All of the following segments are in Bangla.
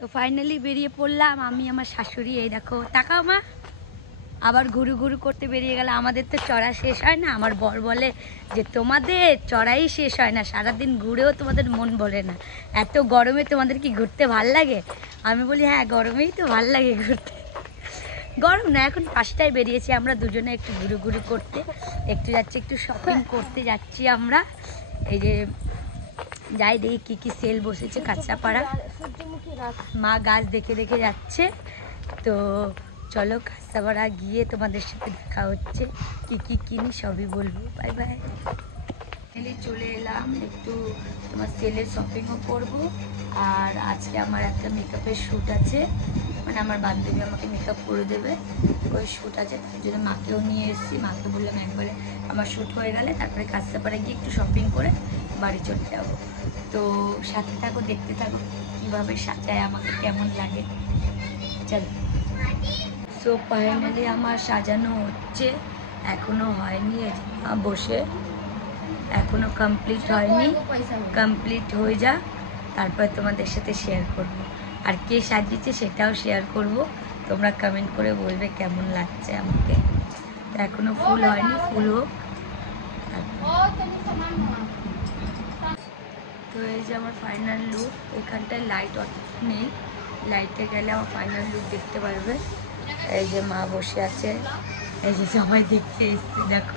তো ফাইনালি বেরিয়ে পড়লাম আমি আমার শাশুড়ি। এই দেখো, তাকাও মা, আবার ঘুরু ঘুরু করতে বেরিয়ে গেল। আমাদের তো চড়া শেষ হয় না। আমার বর বলে যে তোমাদের চড়াই শেষ হয় না, সারাদিন ঘুরেও তোমাদের মন ভরে না, এত গরমে তোমাদের কি ঘুরতে ভাল লাগে? আমি বলি হ্যাঁ, গরমেই তো ভাল লাগে ঘুরতে। গরম না, এখন 5টায় বেরিয়েছি আমরা দুজনে একটু ঘুরু ঘুরু করতে, একটু যাচ্ছি, একটু শপিং করতে যাচ্ছি আমরা। এই যে যাই দেখি কি কি সেল বসেছে কাঁচরাপাড়া। মা গাছ দেখে দেখে যাচ্ছে। তো চলো কাঁচরাপাড়া গিয়ে তোমাদের সাথে দেখা হচ্ছে, কি কি কিনি সবই বলবো। Bye bye. চলে এলাম, একটু তোমার সেলের শপিংও করবো। আর আজকে আমার একটা মেকআপের শ্যুট আছে, মানে আমার বান্ধবী আমাকে মেকআপ করে দেবে, ওই শ্যুট আছে, তার জন্য মাকেও নিয়ে এসেছি। মাকে বললাম একবারে আমার শ্যুট হয়ে গেলে তারপরে কাঁচরাপাড়া গিয়ে একটু শপিং করে বাড়ি চলে যাব। তো সাথে থাকো, দেখতে থাকো কীভাবে সাজায়, আমাকে কেমন লাগে। চলো। সো ফাইনালি আমার সাজানো হচ্ছে, এখনো হয়নি, বসে এখনো কমপ্লিট হয়নি। কমপ্লিট হয়ে যা, তারপর তোমাদের সাথে শেয়ার করব। আর কে সাজিয়েছে সেটাও শেয়ার করব। তোমরা কমেন্ট করে বলবে কেমন লাগছে আমাকে। তো এখনো ফুল হয়নি, ফুল হোক। তো এই যে আমার ফাইনাল লুক। এখানটায় লাইট অত নেই, লাইটে গেলে আমার ফাইনাল লুক দেখতে পারবে। এই যে মা বসে আছে, এই যে সবাই দেখতে এসছে, দেখো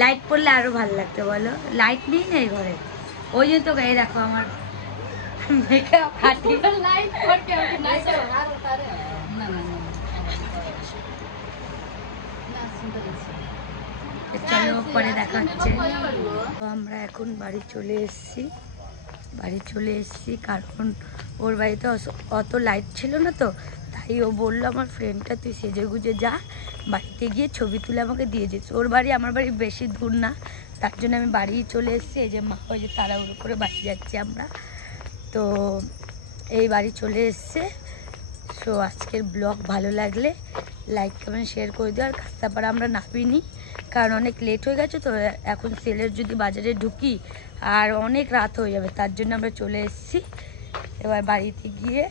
লাইট পড়লে আরো ভালো লাগতো বলো। লাইট নেই না এই ঘরে, ওই জন্য তো গায়ে দেখো আমার মেকআপ হাঁটি। চলো পরে দেখা হচ্ছে। আমরা এখন বাড়ি চলে এসেছি, কারণ ওর বাড়িতে অত লাইট ছিল না, তো তাই ও বললো আমার ফ্রেন্ডটা তুই সেজে গুজে যা, বাড়িতে গিয়ে ছবি তুলে আমাকে দিয়ে দিস। ওর বাড়ি আমার বাড়ি বেশি দূর না, তার জন্য আমি বাড়ি চলে এসেছি। এই যে মা, ওই যে তাড়াহুড়ো করে বাড়ি যাচ্ছি আমরা। তো এই বাড়ি চলে এসছে। সো আজকের ব্লগ ভালো লাগলে লাইক কমেন্ট শেয়ার করে দিও। আর কাঁচরাপাড়া আমরা নামিনি, কারণ অনেক লেট হয়ে গেছে। তো এখন সেলের যদি বাজারে ঢুকি আর অনেক রাত হয়ে যাবে, তার জন্য আমরা চলে এসেছি। এবার বাড়িতে গিয়ে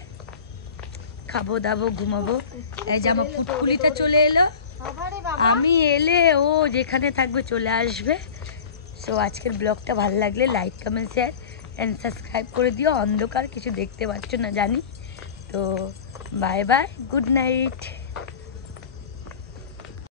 খাবো দাবো, ঘুমাবো। এই যে আমার পুটকুলিটা চলে এলো, আমি এলে ও যেখানে থাকবে চলে আসবে। সো আজকের ব্লগটা ভালো লাগলে like comment share and subscribe করে দিও। অন্ধকার কিছু দেখতে পাচ্ছ না জানি। তো বাই বাই, গুড নাইট।